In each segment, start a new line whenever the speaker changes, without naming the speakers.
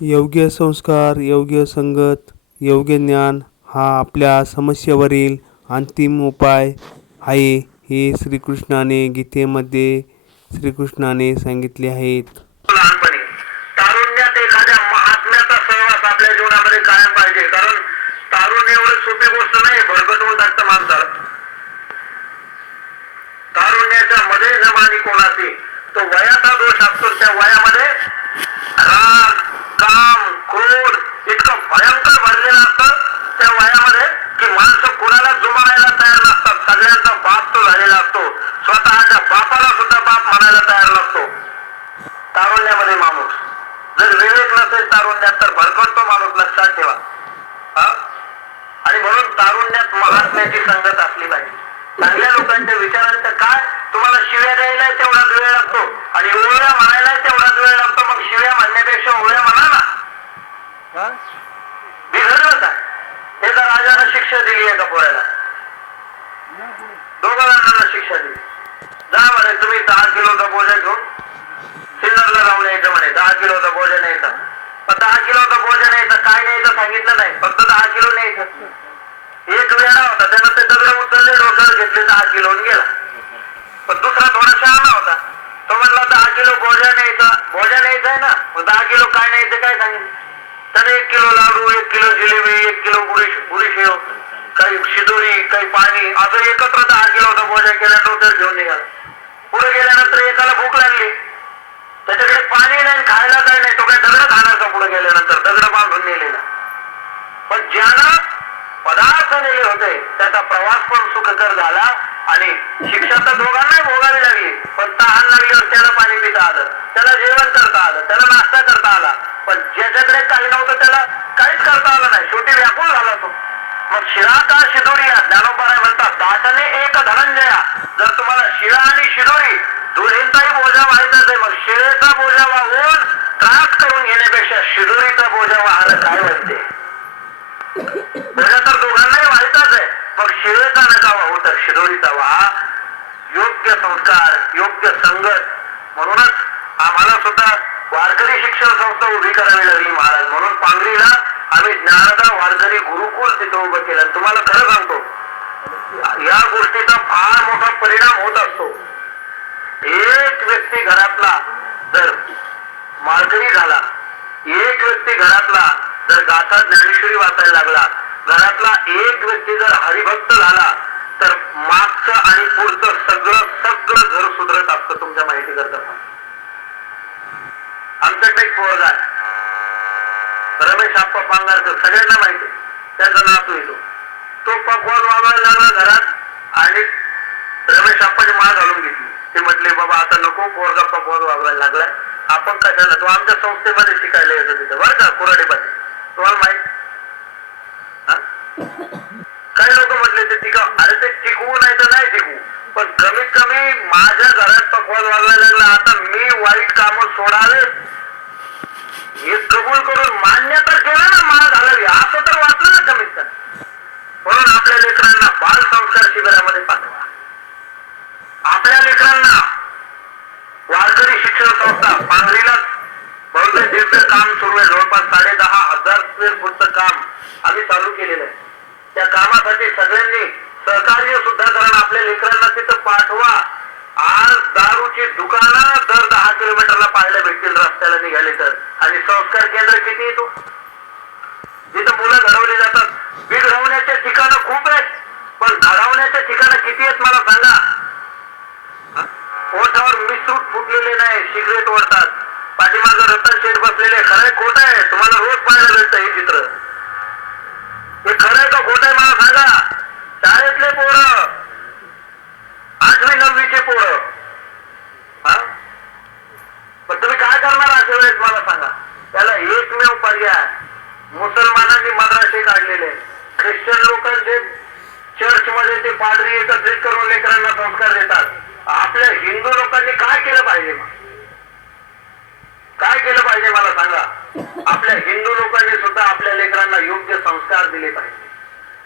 योग्य संस्कार योग्य संगत योग्य ज्ञान हा आपल्या समस्येवरील अंतिम उपाय आहे हे श्रीकृष्णाने गीतेमध्ये श्रीकृष्णाने सांगितले आहेत.
लहानपणी तारुण्यात एखाद्या महात्म्याचा सहवास आपल्या जीवनामध्ये कायम पाहिजे कारण तारुण्य सोपी गोष्ट नाही टाकतं माणसाला. तारुण्याच्या मध्ये जमानी कोणाची? तो वयाचा दोष असतो त्या वयामध्ये राग काम क्रोध इतकं भयंकर भरलेलं असतं त्या वयामध्ये की माणसं कुणाला जुमानायला तयार नसतात. सगळ्यांचा बाप तो झालेला असतो. स्वतःच्या बापाला सुद्धा बाप म्हणायला तयार नसतो. तारुण्यामध्ये माणूस. जर विवेक नसेल तारुण्यात तर भरकटतो माणूस लक्षात ठेवा. आणि म्हणून तारुण्यात महात्म्याची संगत असली पाहिजे. चांगल्या लोकांच्या विचारांचं काय? तुम्हाला शिव्या द्यायला तेवढाच वेळ लागतो. आणि ओळ्या म्हणायला तेवढाच वेळ लागतो. मग शिव्या म्हणण्यापेक्षा ओळ्या म्हणा ना. हे एका राजानं शिक्षा दिली एका पोऱ्याला दोघा जणांना शिक्षा दिली. जा म्हणे तुम्ही दहा किलोचा बोजा घेऊन. सिन्नरला जाऊन यायचं म्हणे दहा किलोचा बोजा न्यायचा. पण दहा किलोचा बोजा न्यायचा काय न्यायचं सांगितलं नाही फक्त दहा किलो न्यायचं. एक वेळा होता त्यानं ते दगड उचलले डोक्यावर घेतले दहा किलो गेला. पण दुसरा थोडा शहाणा होता. तो म्हटला दहा किलो बोजा न्यायचा बोजा न्यायचा आहे ना मग दहा किलो काय न्यायचं काय सांगितलं? त्याने एक किलो लाडू एक किलो जिलेबी एक किलो गुडी गुडी शेव काही शिदोरी काही पाणी. असं एकत्र दहा किलोचा गोजा केला डोक्यावर घेऊन निघाला. पुढे गेल्यानंतर एकाला भूक लागली. त्याच्याकडे पाणी नाही खायला काय नाही. तो काय दगड खाणार का पुढे गेल्यानंतर. दगड बांधून नेलेला. पण ज्यानं पदार्थ नेले होते. त्याचा प्रवास पण सुखकर झाला आणि शिक्षा तर दोघांनाही भोगावी लागली. पण तहान लागल्यावर त्याला पाणी पिता आलं. त्याला जेवण करता आलं. त्याला नाश्ता करता आला. पण ज्याच्याकडे काही नव्हतं त्याला काहीच करता आलं नाही. शेवटी व्याकुळ झाला तो. मग शिळा का शिदोरी ज्ञानोबाराय म्हणतात दाटने एक धनंजया. जर तुम्हाला शिळा आणि शिदोरी दोन्हींचाही बोजा व्हायचाच आहे मग शिळेचा बोजा वाहून त्रास करून घेण्यापेक्षा शिदोरीचा बोजा वाहणं काय म्हणते बोजा तर दोघांनाही व्हायचाच आहे मग शिळेचा नका वाहू तर शिदोरीचा व्हा योग्य संस्कार योग्य संगत. म्हणूनच आम्हाला सुद्धा वारकरी शिक्षण संस्था उभी करावी लागली महाराज. म्हणून पांगरीला आम्ही ज्ञानदा वारकरी गुरुकुल तिथं उभं केलं. तुम्हाला खरं सांगतो या गोष्टीचा फार मोठा परिणाम होत असतो. एक व्यक्ती घरातला जर माळकरी झाला एक व्यक्ती घरातला जर गाथा ज्ञानेश्वरी वाचायला लागला घरातला एक व्यक्ती जर हरिभक्त झाला तर मागचं आणि पुढचं सगळं सगळं घर सुधरत असतं तुमच्या माहिती करता आमच्याकडे एक पोरगा आहे. रमेश आप्पा पांगारकर सगळ्यांना माहिती त्यांचा नातू येतो. तो पकवान वागायला लागला घरात आणि रमेश आप्पाने माळ घालून घेतली. ते म्हटले बाबा आता नको पोरगा पकवान वागवायला लागलाय. आपण कशाला? तो आमच्या संस्थेमध्ये शिकायला येतो तिथं बरं का? कुराडीमध्ये तुम्हाला माहीत हा? काही लोक अरे ते टिकवू नाही तर नाही टिकवू. पण कमीत कमी माझ्या घरात पकवान वागायला लागला. आता मी वाईट काम सोडावे हे कबूल करून मान्य तर केलं ना मला घालावी असं तर वाचलं ना कमीत कमी. म्हणून आपल्या लेकरांना बाल संस्कार शिबिरामध्ये पाठवा. आपल्या लेकरांना वारकरी शिक्षण संस्था पांगरीलाच भव्य दिव्य काम सुरू आहे. जवळपास साडे दहा हजार स्क्वेअर फूटचं काम आम्ही चालू केलेलं आहे. त्या कामासाठी सगळ्यांनी सहकार्य सुद्धा कारण आपल्या लेकरांना तिथं पाठवा. आज दारूची दुकानं दर दहा किलोमीटरला पाहायला भेटतील रस्त्याला निघाले तर. आणि संस्कार केंद्र किती येतो जिथं मुलं घडवली जातात. बिघडवण्याचे ठिकाणं खूप आहेत. पण घडवण्याच्या ठिकाणं किती आहेत मला सांगा? ओठावर मिसरूट फुटलेले नाही सिगरेट ओढतात. पाठीमागं रतन शेठ बसलेले. खरं खोट आहे? तुम्हाला रोज पाहायला भेटतं हे चित्र. हे खरंय का खोट आहे मला सांगा? शाळेतले पोरं आठवी नववीचे पोरं. हा? पण तुम्ही काय करणार अशा वेळेस मला सांगा? त्याला एकमेव पर्याय. मुसलमानांनी मद्रासे काढलेले. ख्रिश्चन लोकांचे चर्च मध्ये ते पादरी एकत्रित करून लेकरांना संस्कार देतात. आपल्या हिंदू लोकांनी काय केलं पाहिजे? काय केलं पाहिजे मला सांगा? आपल्या हिंदू लोकांनी सुद्धा आपल्या लेकरांना योग्य संस्कार दिले पाहिजे.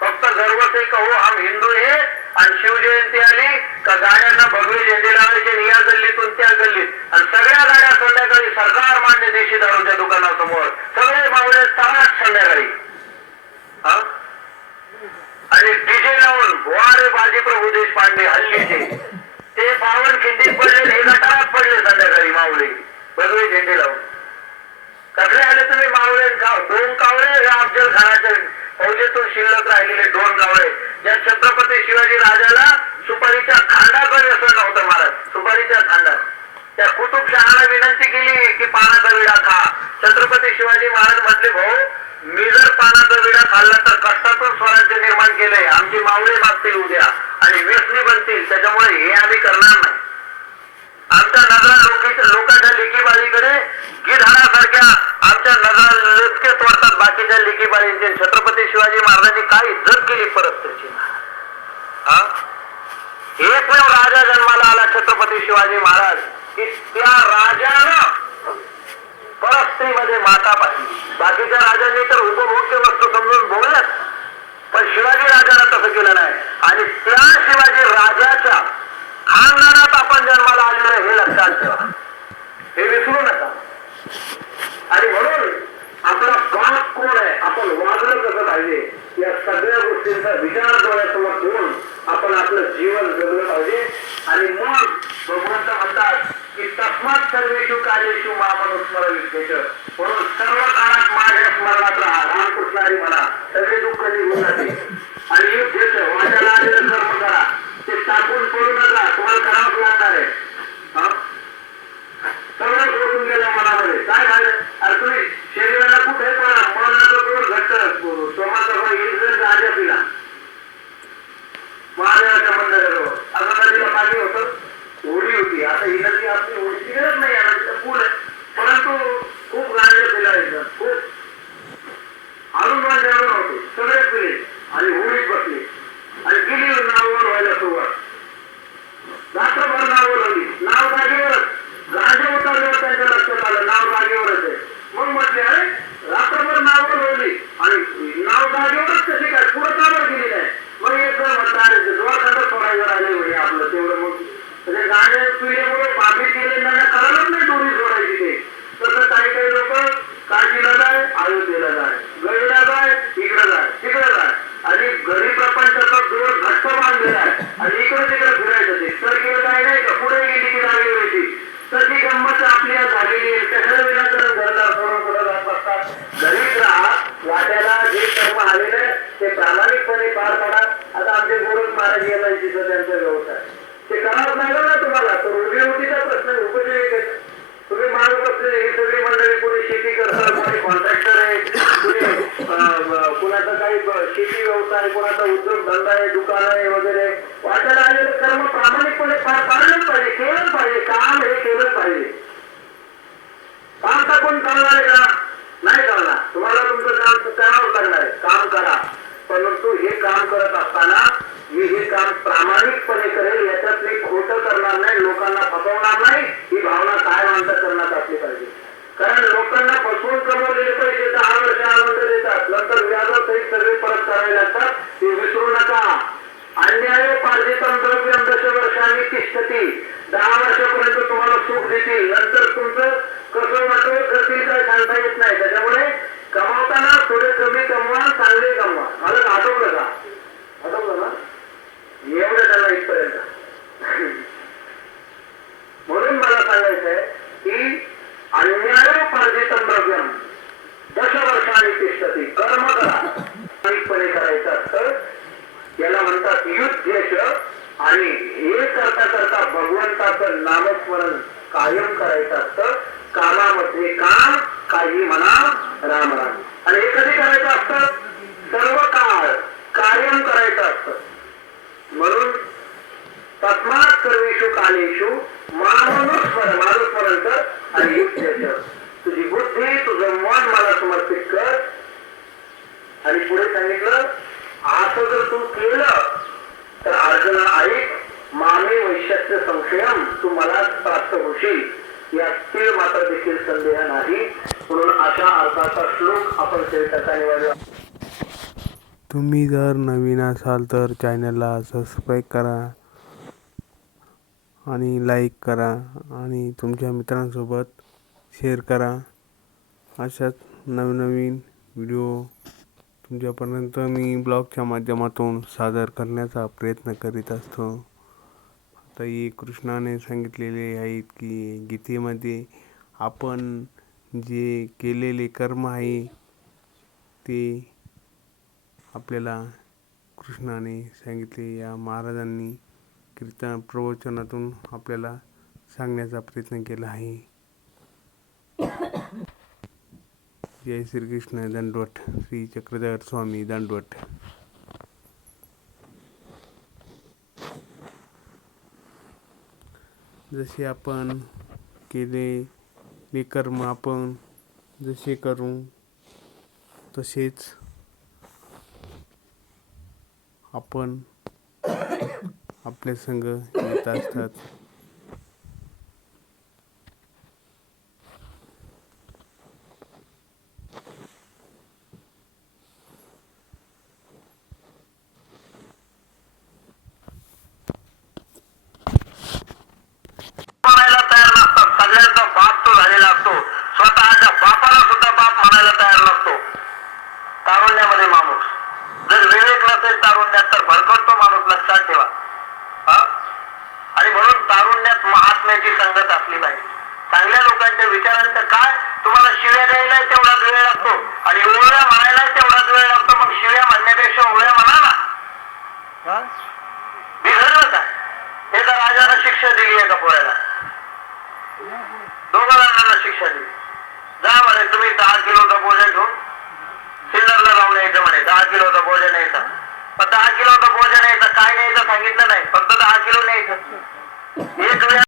फक्त गर्वच एक हो आम हिंदू हे आणि शिवजयंती आली का गाड्यांना भगवे जयंती लावायचे या गल्लीतून त्या गल्लीत आणि सगळ्या गाड्या संध्याकाळी सरकार मान्य देशी दारूच्या दुकानासमोर. सगळे मावळे तारात संध्याकाळी. आणि डीजे लावून भोवारे बाजी प्रभू देशपांडे हल्लीचे. ते पावन किती पडले हे गटारात पडले संध्याकाळी माऊले भगवे झेंडे लावून. कसले आले तुम्ही मावळे दोन कावळे अफजल खानाचे. फौजेतून शिल्लक राहिलेले दोन कावळे. ज्या छत्रपती शिवाजी राजाला सुपारीच्या खांडाकडे असं नव्हतं महाराज. सुपारीच्या खांडा त्या कुतुब शहाला विनंती केली की पानाचा विडा खा. छत्रपती शिवाजी महाराज म्हटले भाऊ मी जर पानाचा विडा खाल्ला तर कष्टातून स्वराज्य निर्माण केले आमची मावळे मागतील उद्या आणि व्यसनी बनतील. त्याच्यामुळे हे आम्ही करणार नाही. लोकांच्या लेखीबाळीकडे गिधारासारख्या आमच्या नजरा लेचकेच वाढतात बाकीच्या लेखीबाळींचे छत्रपती शिवाजी महाराजांनी काय इज्जत केली परत त्याची? एकमेव राजा जन्माला आला छत्रपती शिवाजी महाराज. की त्या राजानं परस्त्रीमध्ये माता पाहिली. बाकीच्या राजांनी तर उपभोग्य वस्तू समजून बोलल्यात. पण शिवाजी राजाला तसं केलं नाही. आणि त्या शिवाजी राजाच्या खानदानात आपण जन्माला आलेलं हे लक्षात ठेवा. पाहिजे. या सगळ्या गोष्टींचा विचार कशी या स्थिर मात्र देखील संदेह नाही. म्हणून अशा अर्थाचा श्लोक आपण शीर्षका निवडला
तुम्ही जर नवीन असाल तर चॅनलला सबस्क्राईब करा आणि लाईक करा आणि तुमच्या मित्रांसोबत शेअर करा. अशाच नवनवीन व्हिडिओ तुमच्यापर्यंत मी ब्लॉगच्या माध्यमातून सादर करण्याचा प्रयत्न करीत असतो. आता कृष्णाने सांगितलेले आहेत की गीतेमध्ये आपण जे केलेले कर्म आहे ते आपल्याला कृष्णाने सांगितले. या महाराजांनी कीर्तन प्रवचनातून आपल्याला सांगण्याचा प्रयत्न केला आहे. जय श्रीकृष्ण दंडवट. श्री चक्रधर स्वामी दंडवट. जसे आपण केलेले कर्म आपण जसे करू तसेच आपण आपल्या संघ येत असतात
म्हणायला तयार नसतात सगळ्यांचा बाप तो झालेला असतो स्वतःच्या बापाला सुद्धा बाप म्हणायला तयार नसतो तारुण्यामध्ये माणूस जर विवेक नसेल तारुण्यात तर भरकटतो माणूस लक्षात ठेवा हा? आणि म्हणून तारुण्यात महात्म्याची संगत असली पाहिजे चांगल्या लोकांच्या विचारांचं काय तुम्हाला शिव्या द्यायला तेवढाच वेळ लागतो आणि ओळ्या म्हणायला तेवढाच वेळ लागतो मग शिव्या म्हणण्यापेक्षा ओळ्या म्हणा ना बिघडलं काय जणांना शिक्षा दिली एका पोळ्याला पोराला जणांना शिक्षा दिली. जा म्हणे तुम्ही दहा किलोचा बोजा घेऊन. सिन्नरला लावून यायचं म्हणे दहा किलोचा बोजा न्यायचा पण दहा किलोचा बोजा न्यायचा काय न्यायचं सांगितलं नाही फक्त दहा किलो न्यायचं. एक वेळ